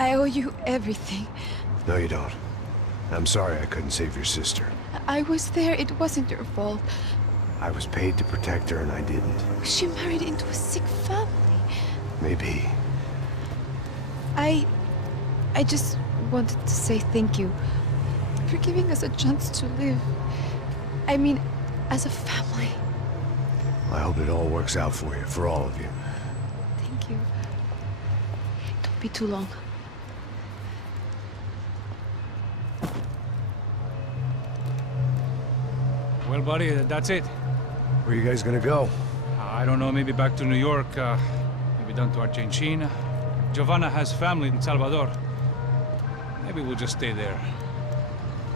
I owe you everything. No, you don't. I'm sorry I couldn't save your sister. I was there. It wasn't your fault. I was paid to protect her and I didn't. She married into a sick family. Maybe. I just wanted to say thank you for giving us a chance to live. I mean, as a family. I hope it all works out for you, for all of you. Thank you. Don't be too long. Well, buddy, that's it. Where are you guys gonna go? I don't know, maybe back to New York, maybe down to Argentina. Giovanna has family in Salvador. Maybe we'll just stay there.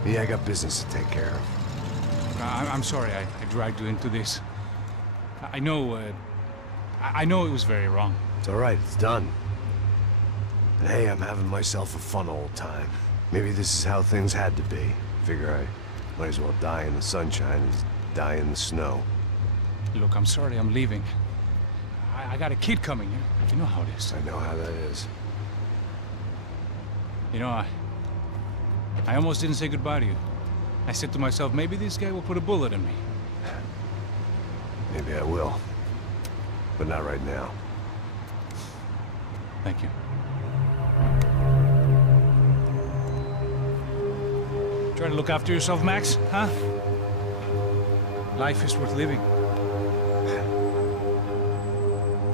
Yeah, I got business to take care of. I'm sorry I dragged you into this. I know it was very wrong. It's all right, it's done. And hey, I'm having myself a fun old time. Maybe this is how things had to be. Figure I might as well die in the sunshine as die in the snow. Look, I'm sorry I'm leaving. I got a kid coming, you know how it is. I know how that is. You know, I almost didn't say goodbye to you. I said to myself, maybe this guy will put a bullet in me. Maybe I will. But not right now. Thank you. Try to look after yourself, Max, huh? Life is worth living.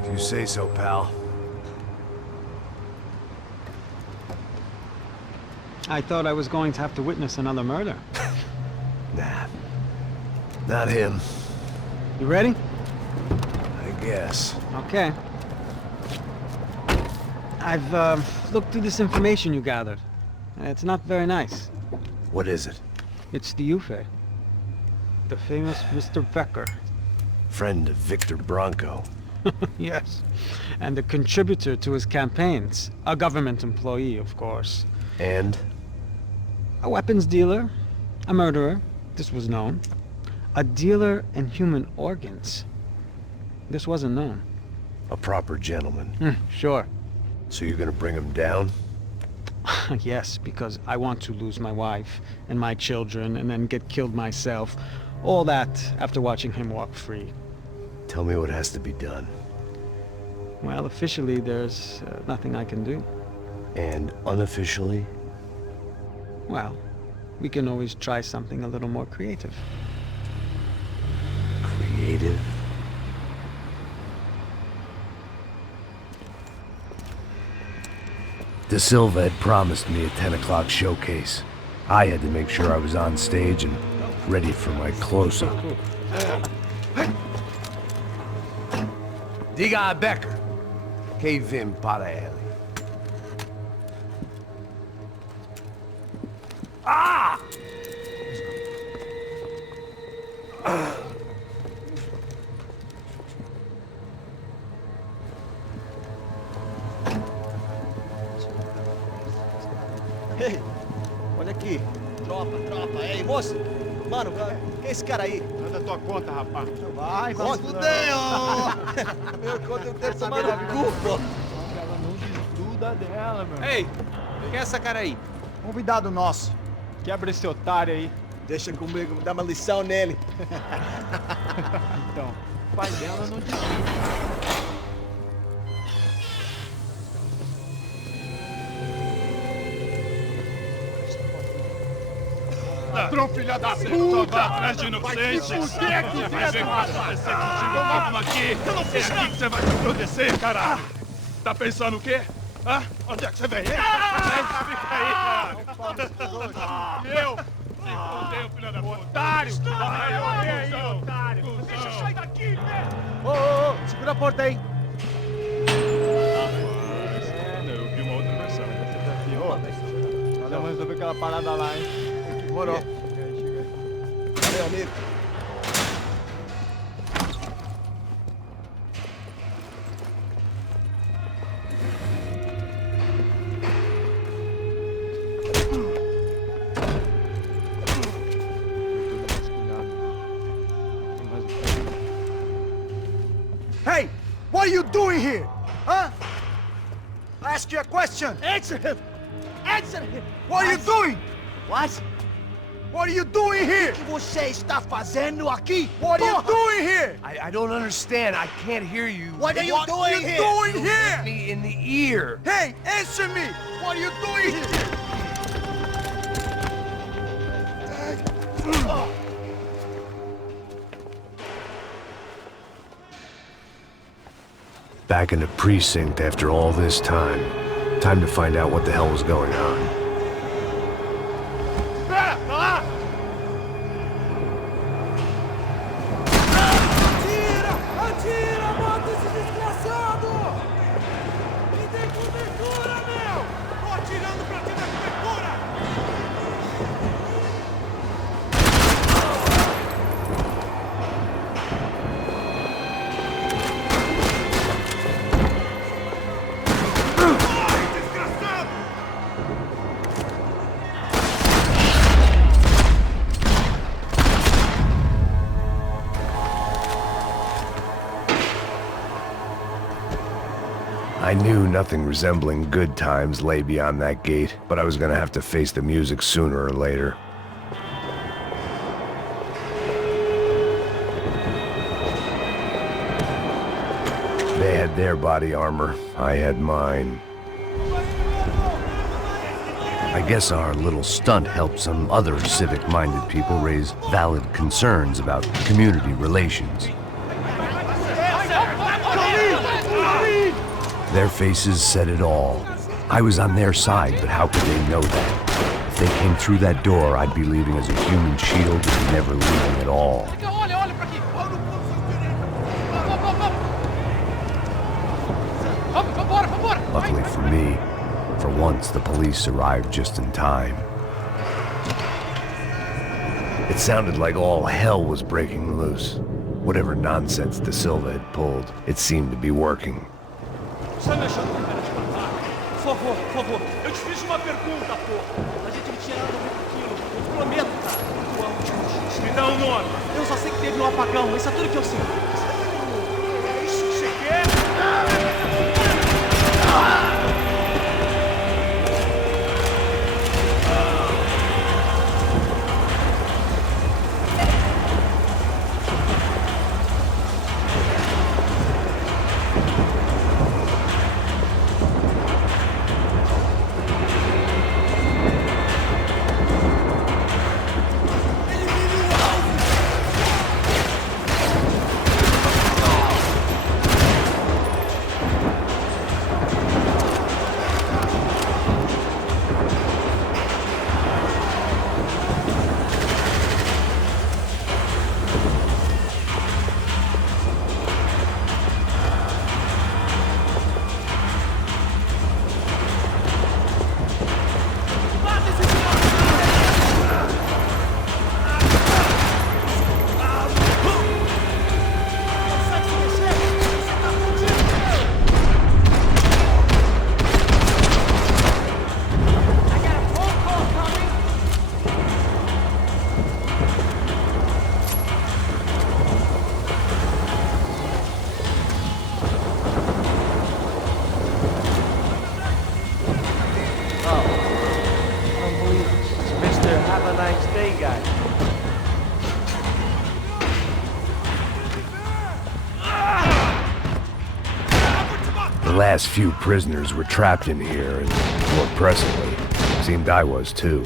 If you say so, pal. I thought I was going to have to witness another murder. Nah. Not him. You ready? I guess. Okay. I've looked through this information you gathered. It's not very nice. What is it? It's the Ufe. The famous Mr. Becker. Friend of Victor Bronco. Yes. And a contributor to his campaigns. A government employee, of course. And? A weapons dealer. A murderer. This was known. A dealer in human organs. This wasn't known. A proper gentleman. Sure. So you're gonna bring him down? Yes, because I want to lose my wife and my children and then get killed myself. All that after watching him walk free. Tell me what has to be done. Well, officially there's nothing I can do. And unofficially? Well, we can always try something a little more creative. Creative? De Silva had promised me a 10 o'clock showcase. I had to make sure I was on stage and ready for my close-up. Diga a Becker. Que vim para ele. Ah! Ei, olha aqui. Tropa. Ei, moço. Mano, quem é esse cara aí? Manda tua conta, rapaz. Vai fudeu! Meu conta eu tenho tomar no cu, pô. Ela não desgruda dela, meu. Ei, quem é essa cara aí? Convidado nosso. Quebra esse otário aí. Deixa comigo, me dá uma lição nele. Então, o pai dela não desgruda. Ladrão, filha da puta! Vai atrás de inocente! Vai ver o que vai acontecer contigo! Vamos aqui! Eu não fiz aqui que você vai se proteger, caralho! Tá pensando o quê? Hã? Onde é que você vem? Fica aí, caralho! Eu? Se fodeu, filha da puta! Otário! Vai, aí, otário! Deixa eu sair daqui, né? Ô, segura a porta aí! Eu vi uma outra versão. Vamos resolver aquela parada lá, hein? Demorou. Valeu, amigo. Hey, what are you doing here? Huh? ask you a question. Answer him. Answer him. What are you doing? What? What are you doing here? O que você está fazendo aqui? What are you doing here? I don't understand. I can't hear you. What are you doing you here? doing You here? hit me in the ear. Hey, answer me! What are you doing here? Back in the precinct after all this time. Time to find out what the hell was going on. Espera, tá lá! Atira! Atira! Mata esse desgraçado! Me dê cobertura, meu! Tô atirando pra te dar cobertura! I knew nothing resembling good times lay beyond that gate, but I was gonna have to face the music sooner or later. They had their body armor, I had mine. I guess our little stunt helped some other civic-minded people raise valid concerns about community relations. Their faces said it all. I was on their side, but how could they know that? If they came through that door, I'd be leaving as a human shield and never leaving at all. Luckily for me, for once the police arrived just in time. It sounded like all hell was breaking loose. Whatever nonsense De Silva had pulled, it seemed to be working. Só me achando que era de matar. Por favor. Eu te fiz uma pergunta, porra. A gente vai tirar aquilo. Eu te prometo, cara. Tu amo de me dá um nome. Eu só sei que teve um apagão. Isso é tudo que eu sei. É isso que você quer? The last few prisoners were trapped in here, and more pressingly, it seemed I was too.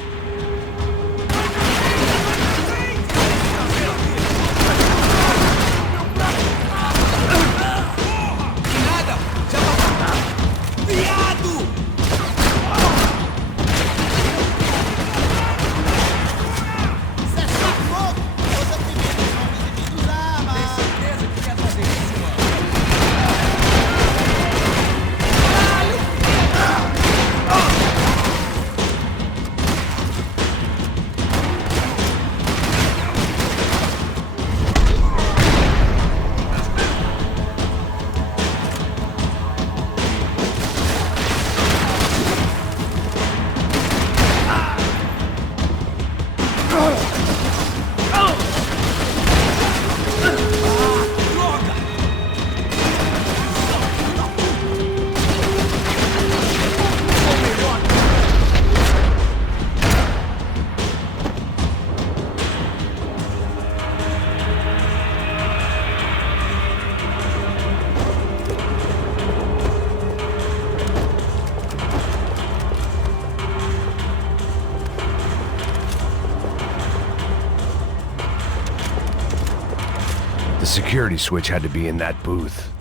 The security switch had to be in that booth.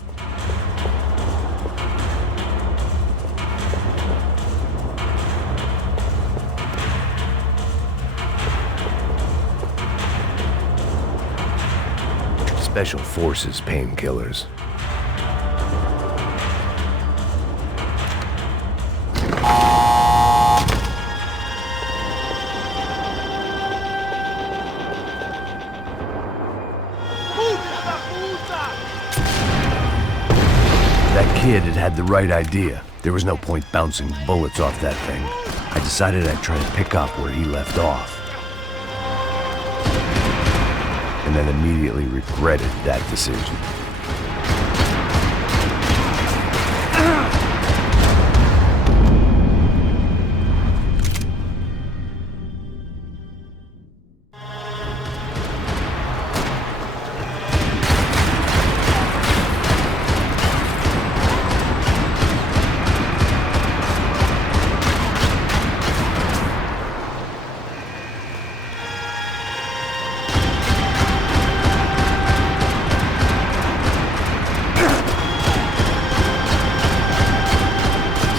Special Forces painkillers. That kid had the right idea. There was no point bouncing bullets off that thing. I decided I'd try to pick up where he left off. And then immediately regretted that decision.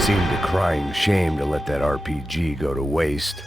Seemed a crying shame to let that RPG go to waste.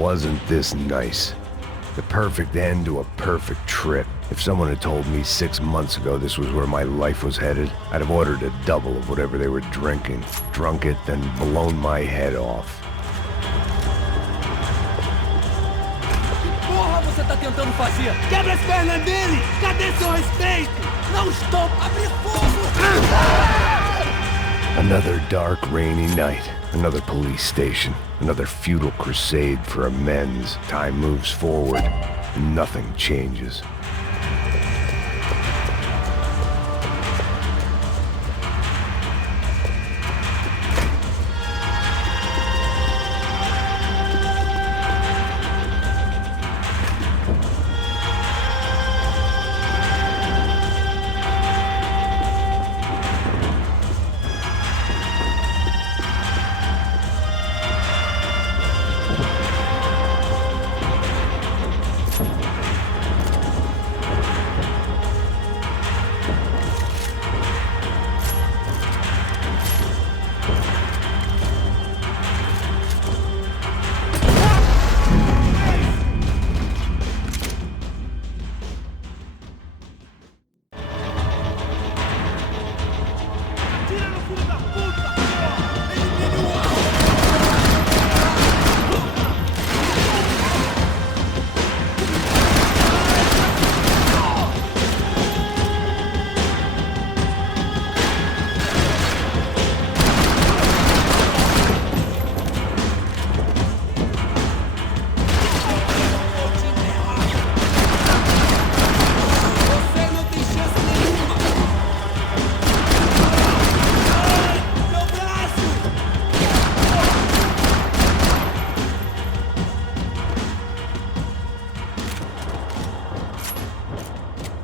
wasn't this nice? The perfect end to a perfect trip. If someone had told me 6 months ago this was where my life was headed, I'd have ordered a double of whatever they were drinking, drunk it, then blown my head off. Porra, você tá tentando fazer? Quebra as pernas dele! Cadê seu respeito? Não estou... Abre fogo! Another dark, rainy night. Another police station. Another futile crusade for amends. Time moves forward, and nothing changes.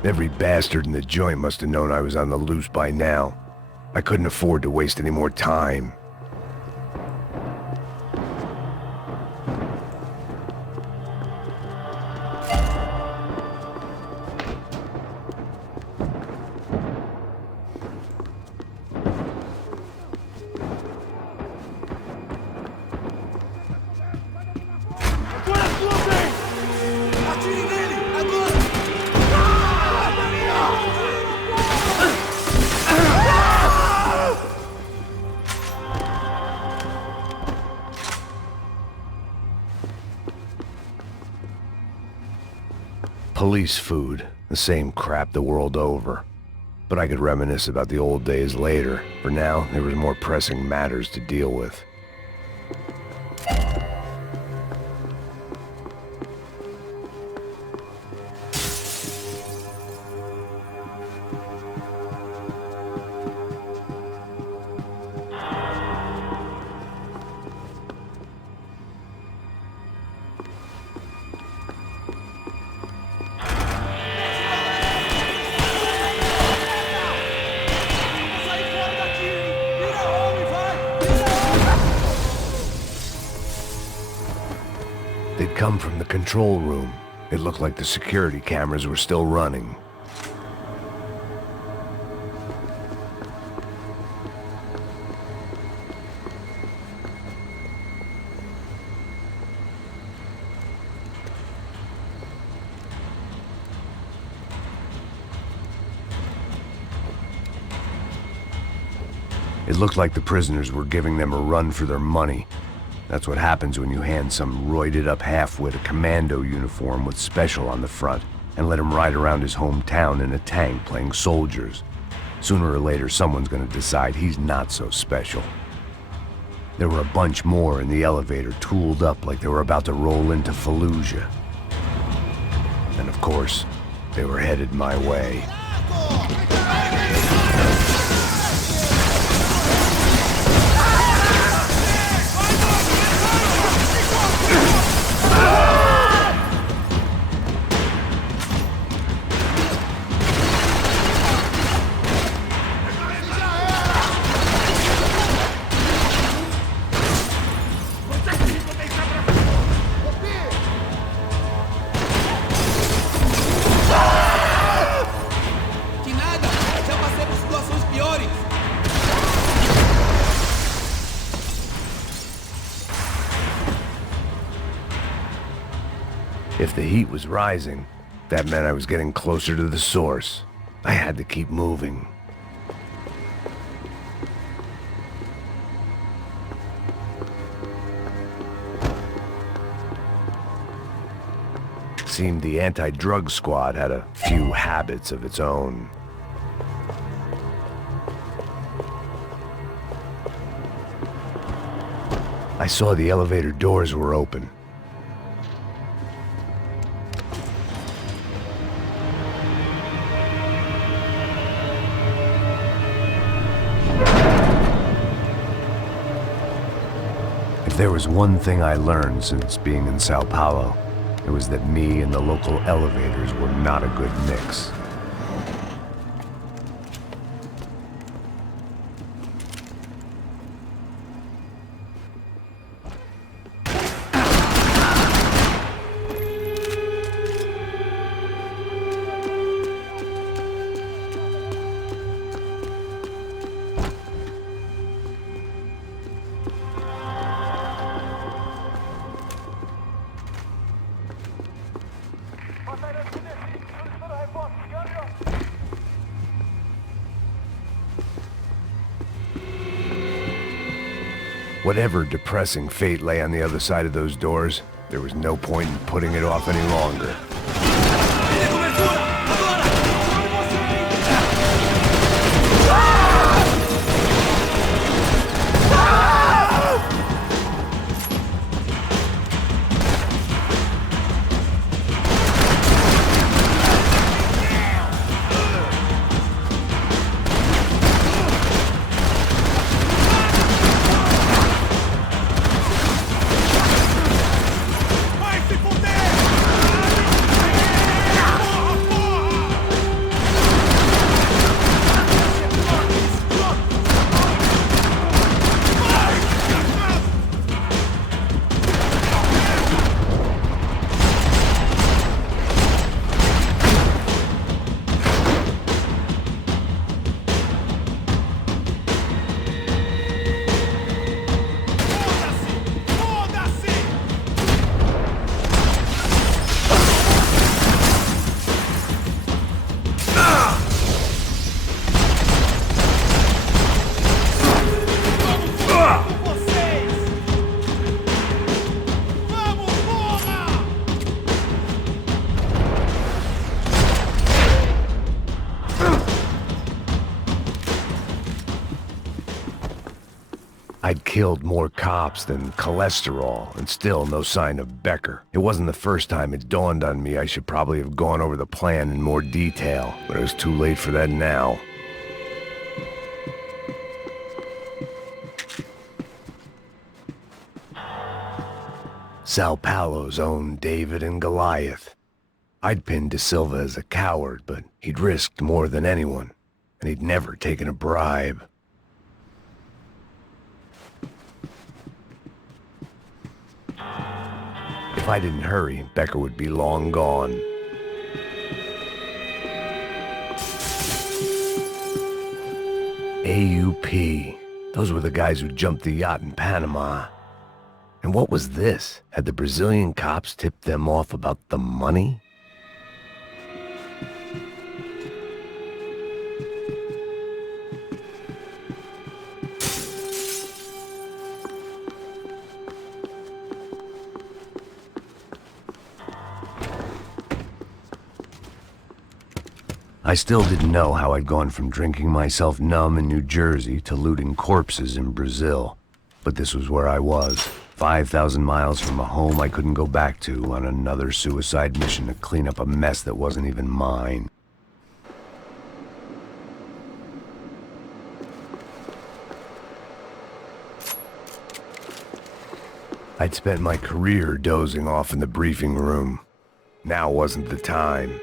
Every bastard in the joint must have known I was on the loose by now. I couldn't afford to waste any more time. Police food, the same crap the world over. But I could reminisce about the old days later. For now, there was more pressing matters to deal with. They'd come from the control room. It looked like the security cameras were still running. It looked like the prisoners were giving them a run for their money. That's what happens when you hand some roided-up halfwit a commando uniform with special on the front and let him ride around his hometown in a tank playing soldiers. Sooner or later, someone's gonna decide he's not so special. There were a bunch more in the elevator, tooled up like they were about to roll into Fallujah. And of course, they were headed my way. Que nada! If the heat was rising, that meant I was getting closer to the source. I had to keep moving. Seemed the anti-drug squad had a few habits of its own. I saw the elevator doors were open. If there was one thing I learned since being in São Paulo, it was that me and the local elevators were not a good mix. Whatever depressing fate lay on the other side of those doors, there was no point in putting it off any longer. I'd killed more cops than cholesterol, and still no sign of Becker. It wasn't the first time it dawned on me I should probably have gone over the plan in more detail, but it was too late for that now. São Paulo's own David and Goliath. I'd pinned De Silva as a coward, but he'd risked more than anyone, and he'd never taken a bribe. If I didn't hurry, Becker would be long gone. AUP. Those were the guys who jumped the yacht in Panama. And what was this? Had the Brazilian cops tipped them off about the money? I still didn't know how I'd gone from drinking myself numb in New Jersey to looting corpses in Brazil. But this was where I was, 5,000 miles from a home I couldn't go back to, on another suicide mission to clean up a mess that wasn't even mine. I'd spent my career dozing off in the briefing room. Now wasn't the time.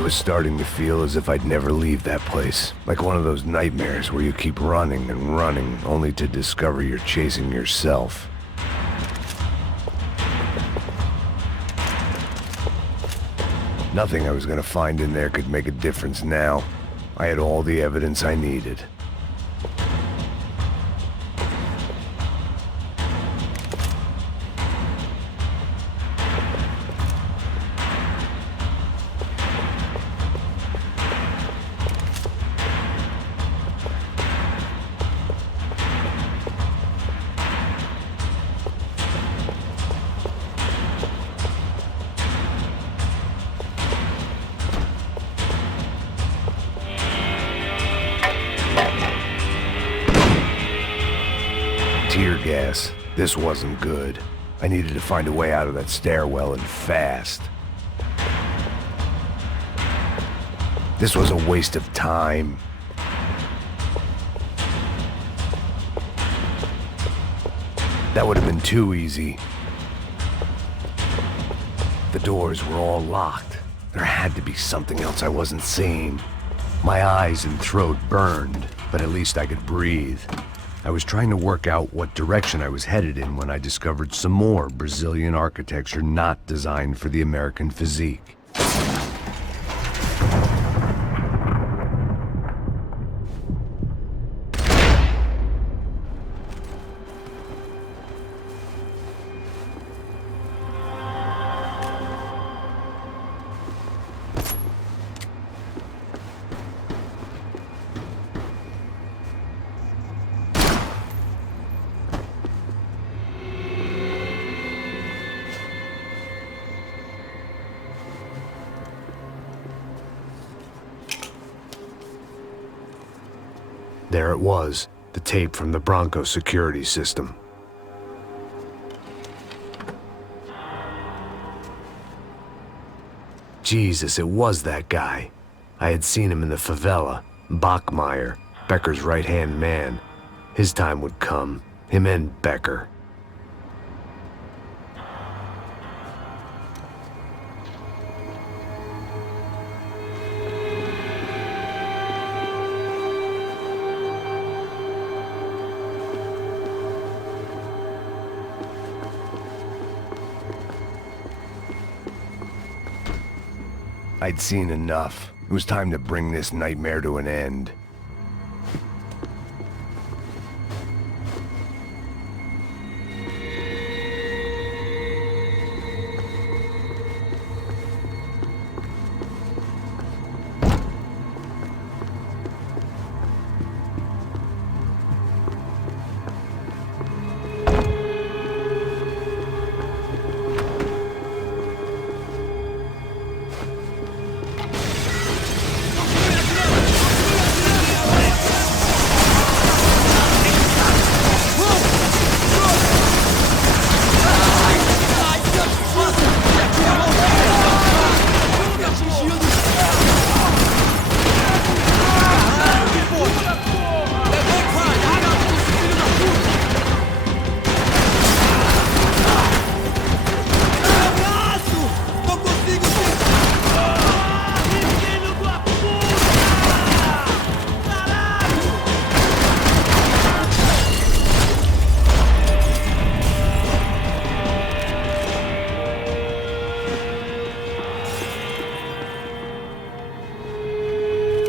It was starting to feel as if I'd never leave that place. Like one of those nightmares where you keep running and running, only to discover you're chasing yourself. Nothing I was gonna find in there could make a difference now. I had all the evidence I needed. Tear gas. This wasn't good. I needed to find a way out of that stairwell and fast. This was a waste of time. That would have been too easy. The doors were all locked. There had to be something else I wasn't seeing. My eyes and throat burned, but at least I could breathe. I was trying to work out what direction I was headed in when I discovered some more Brazilian architecture not designed for the American physique. There it was, the tape from the Bronco security system. Jesus, it was that guy. I had seen him in the favela, Bachmeyer, Becker's right-hand man. His time would come, him and Becker. I'd seen enough. It was time to bring this nightmare to an end.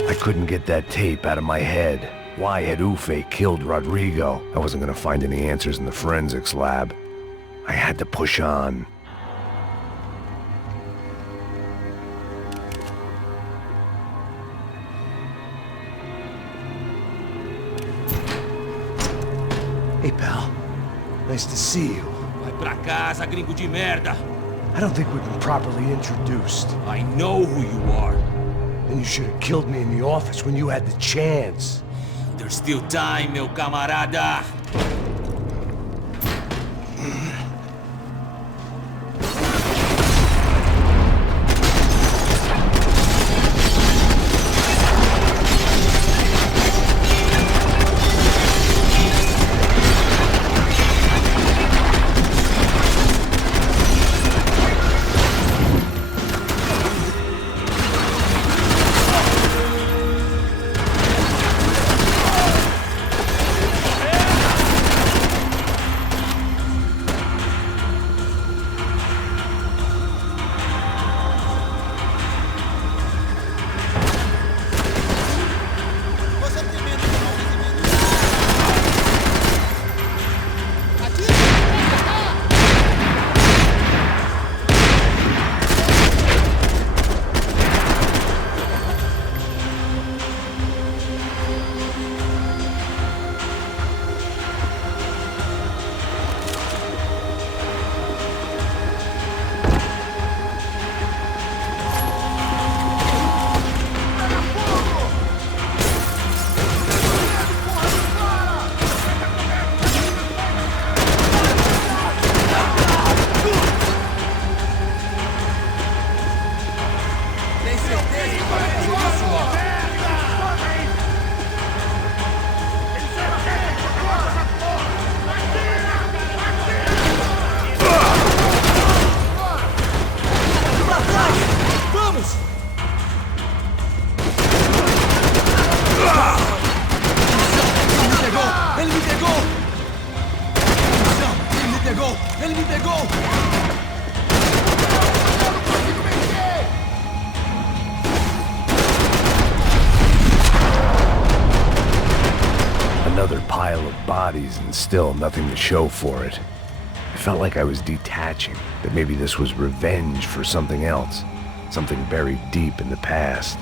I couldn't get that tape out of my head. Why had Ufe killed Rodrigo? I wasn't gonna find any answers in the forensics lab. I had to push on. Hey, pal. Nice to see you. Vai pra casa, gringo de merda. I don't think we've been properly introduced. I know who you are. Then you should have killed me in the office when you had the chance. There's still time, meu camarada. Vamos! Ele me pegou! Ele me pegou! Ele me pegou! Another pile of bodies and still nothing to show for it. I felt like I was detaching, that maybe this was revenge for something else, something buried deep in the past.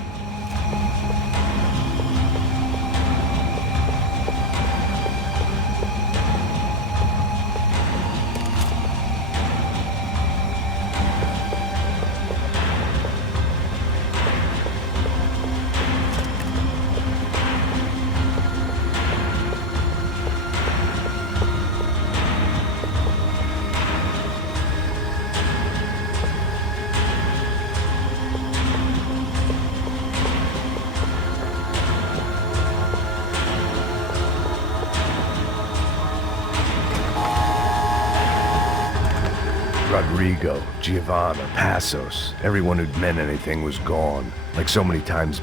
Rodrigo, Giovanna, Passos, everyone who'd meant anything was gone, like so many times.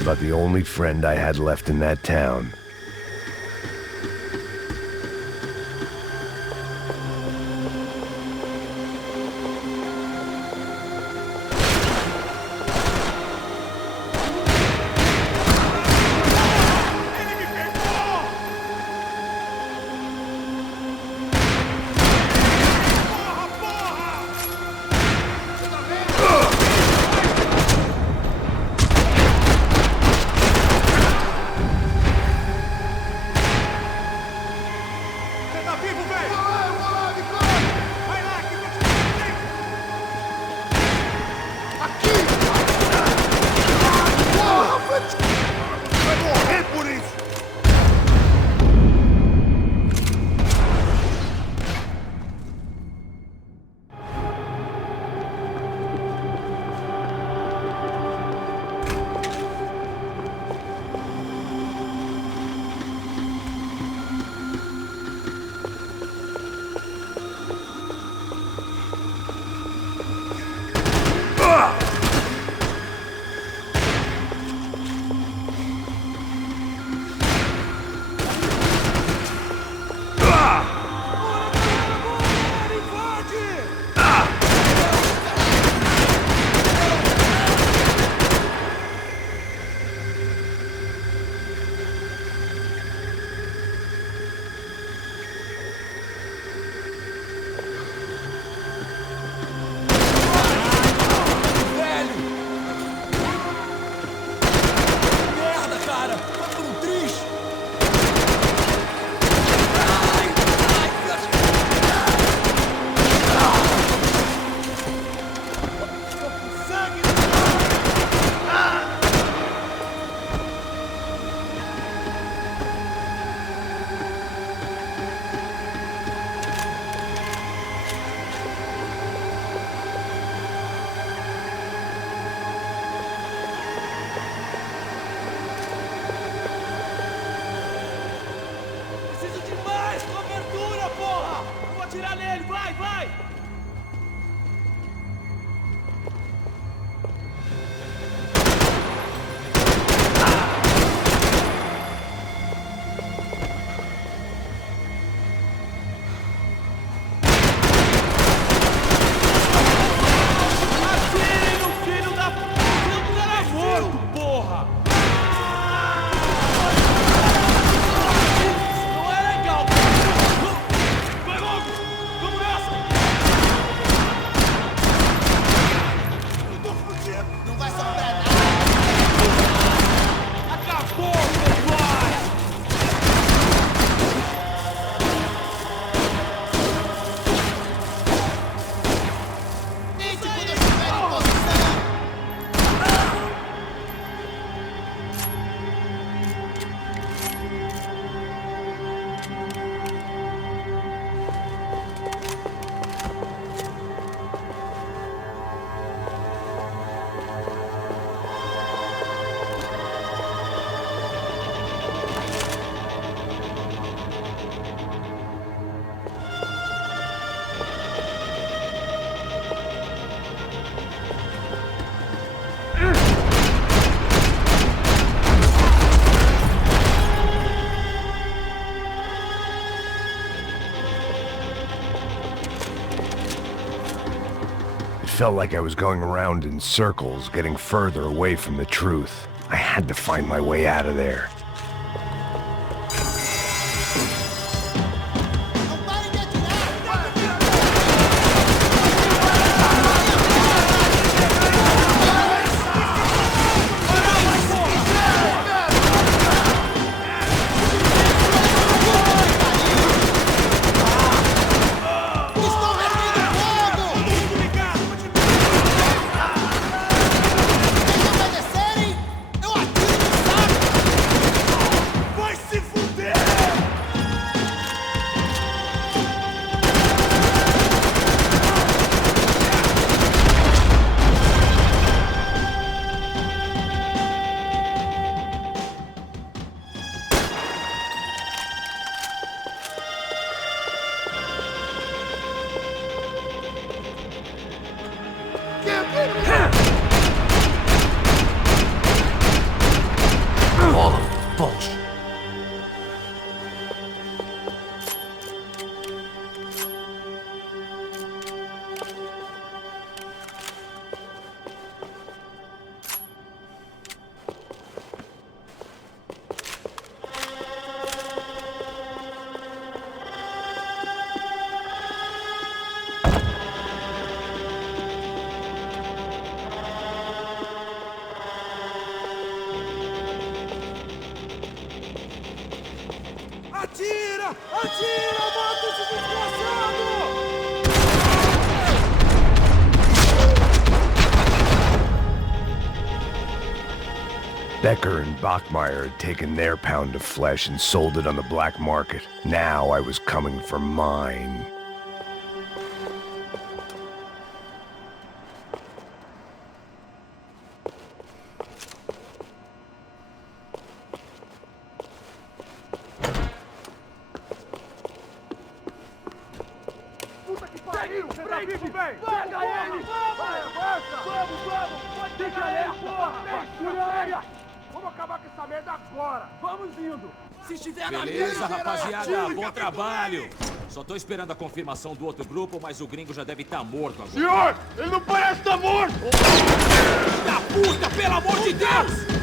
About the only friend I had left in that town. felt like I was going around in circles, getting further away from the truth. I had to find my way out of there. Bals. Atira! Atira! Mata esse desgraçado! Becker and Bachmeyer had taken their pound of flesh and sold it on the black market. Now I was coming for mine. Puta que pariu! Você tá vivo, velho! Pega ele! Vai, avança! Vamos, vamos! Deixa ele, porra! Vamos acabar com essa merda agora! Vamos indo! Se estiver na Beleza, rapaziada, bom trabalho. Só tô esperando a confirmação do outro grupo, mas o gringo já deve estar morto agora. Senhor, ele não parece estar morto! Da puta, pelo amor de Deus!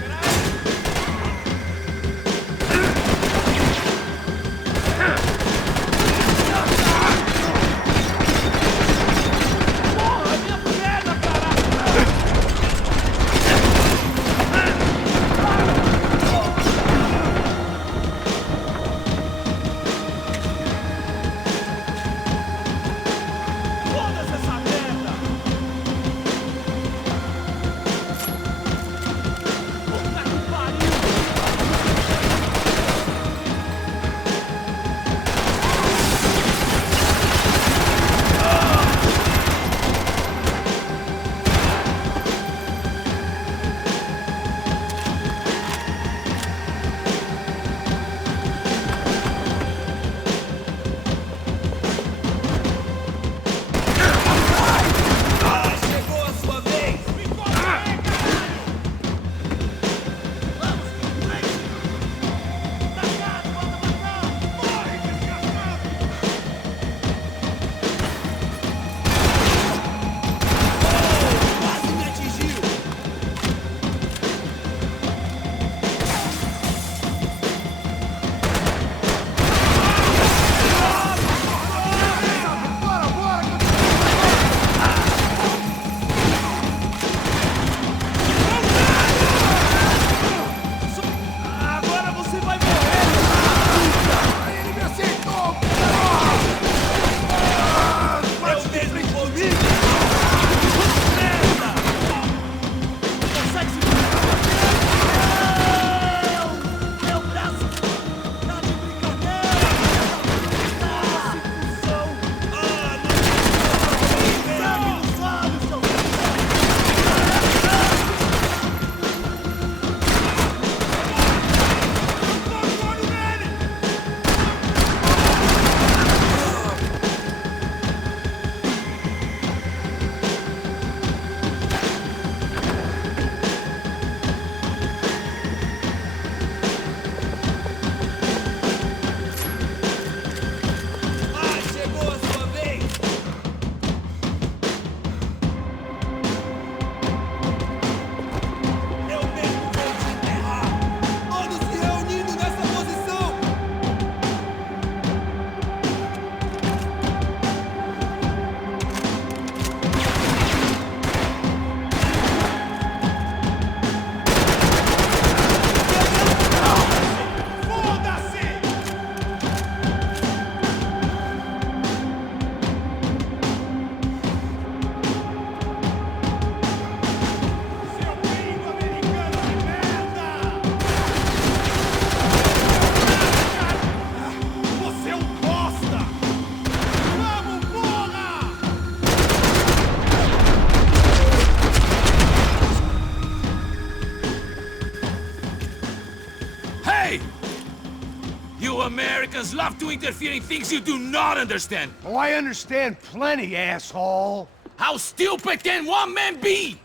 Americans love to interfere in things you do not understand. Oh, I understand plenty, asshole. How stupid can one man be?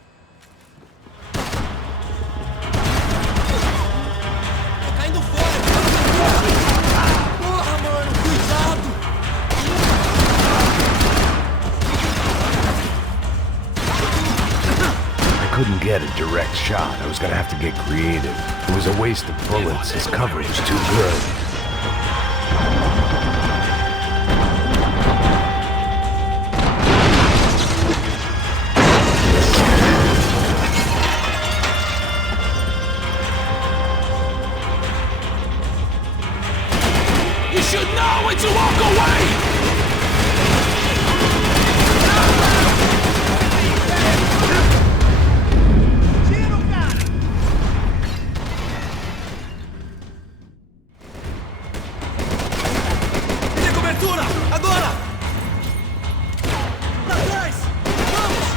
Tô caindo fora! Porra, mano, cuidado! I couldn't get a direct shot. I was gonna have to get creative. It was a waste of bullets. His cover was too good. You should know when to walk away! Minha cobertura! Agora! Pra trás! Vamos!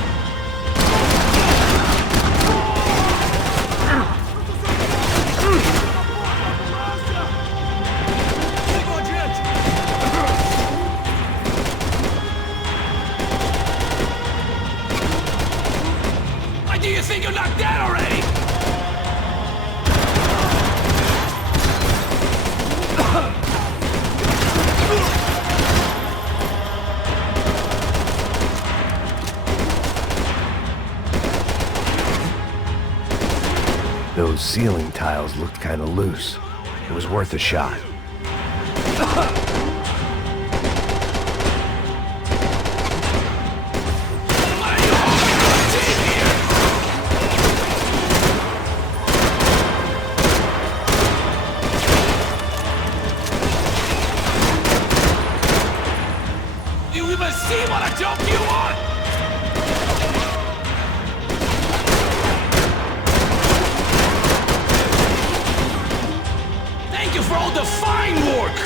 Sigam adiante! Why do you think you're not dead already? Those ceiling tiles looked kinda loose. It was worth a shot. You even see what a joke you want? Thank you for all the fine work!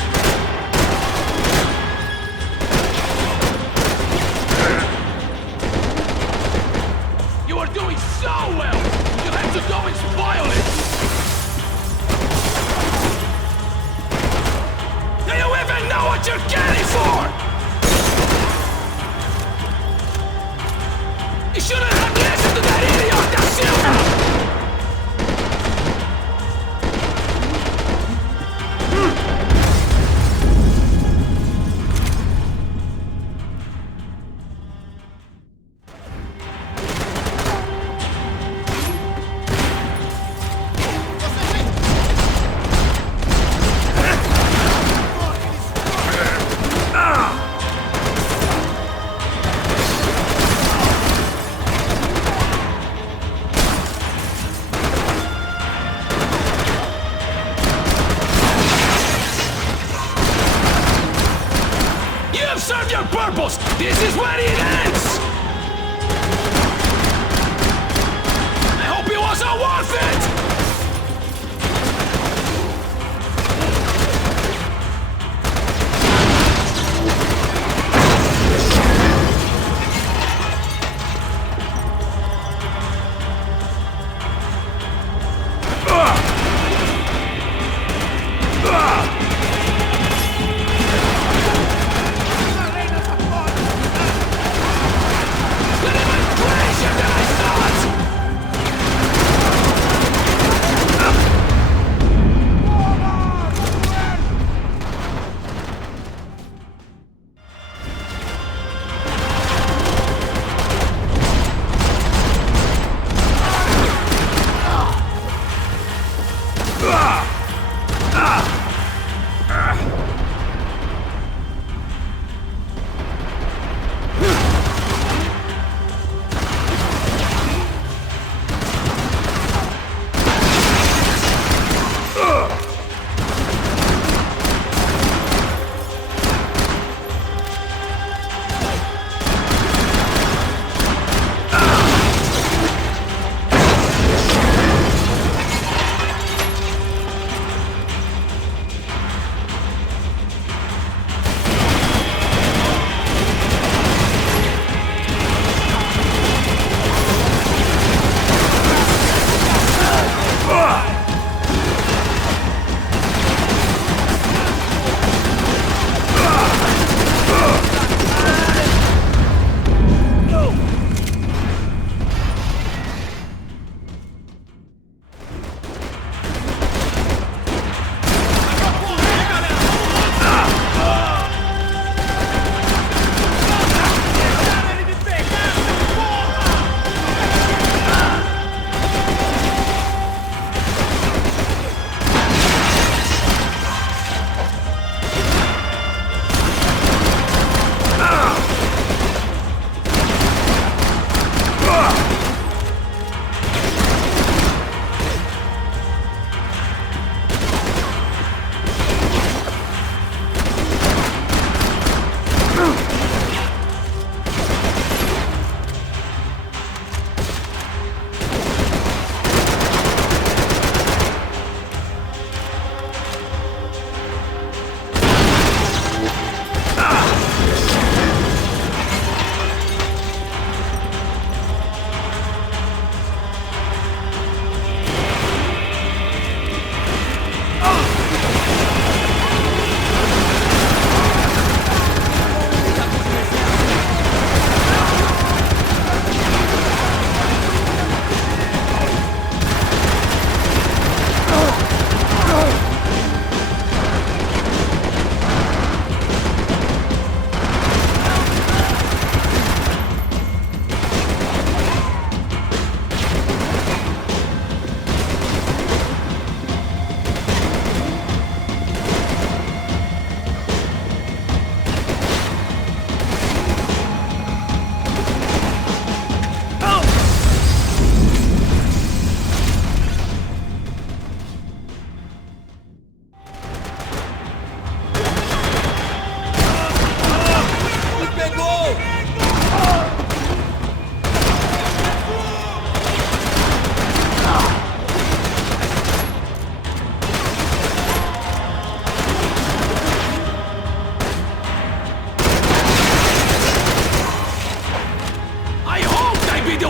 You are doing so well! You had to go and spoil it! Do you even know what you're getting for? You shouldn't have listened to that idiot, that Silva!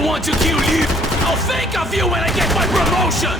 don't want to kill you. I'll think of you when I get my promotion.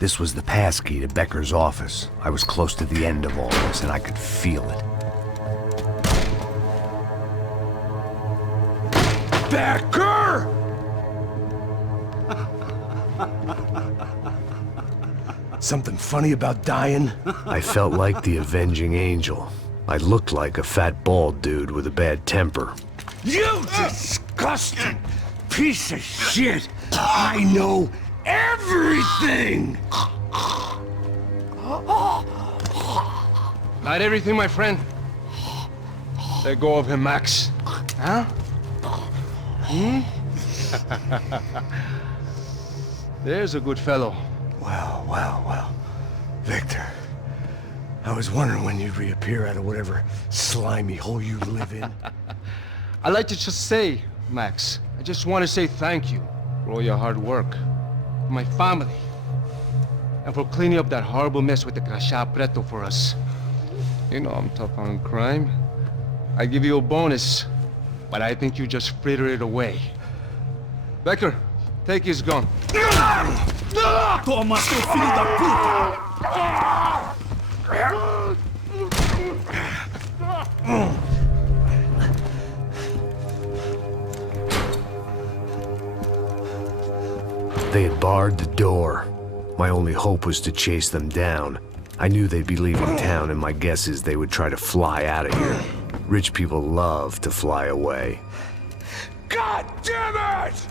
This was the passkey to Becker's office. I was close to the end of all this, and I could feel it. Becker! Something funny about dying? I felt like the avenging angel. I looked like a fat bald dude with a bad temper. You disgusting piece of shit! I know everything! Not everything, my friend. Let go of him, Max. Huh? There's a good fellow. Well. Victor, I was wondering when you'd reappear out of whatever slimy hole you live in. I'd like to just say, Max, I just want to say thank you for all your hard work, for my family, and for cleaning up that horrible mess with the crachá preto for us. You know I'm tough on crime. I give you a bonus, but I think you just fritter it away. Becker, take his gun. Toma, seu filho da puta! They had barred the door. My only hope was to chase them down. I knew they'd be leaving town, and my guess is they would try to fly out of here. Rich people love to fly away. God damn it!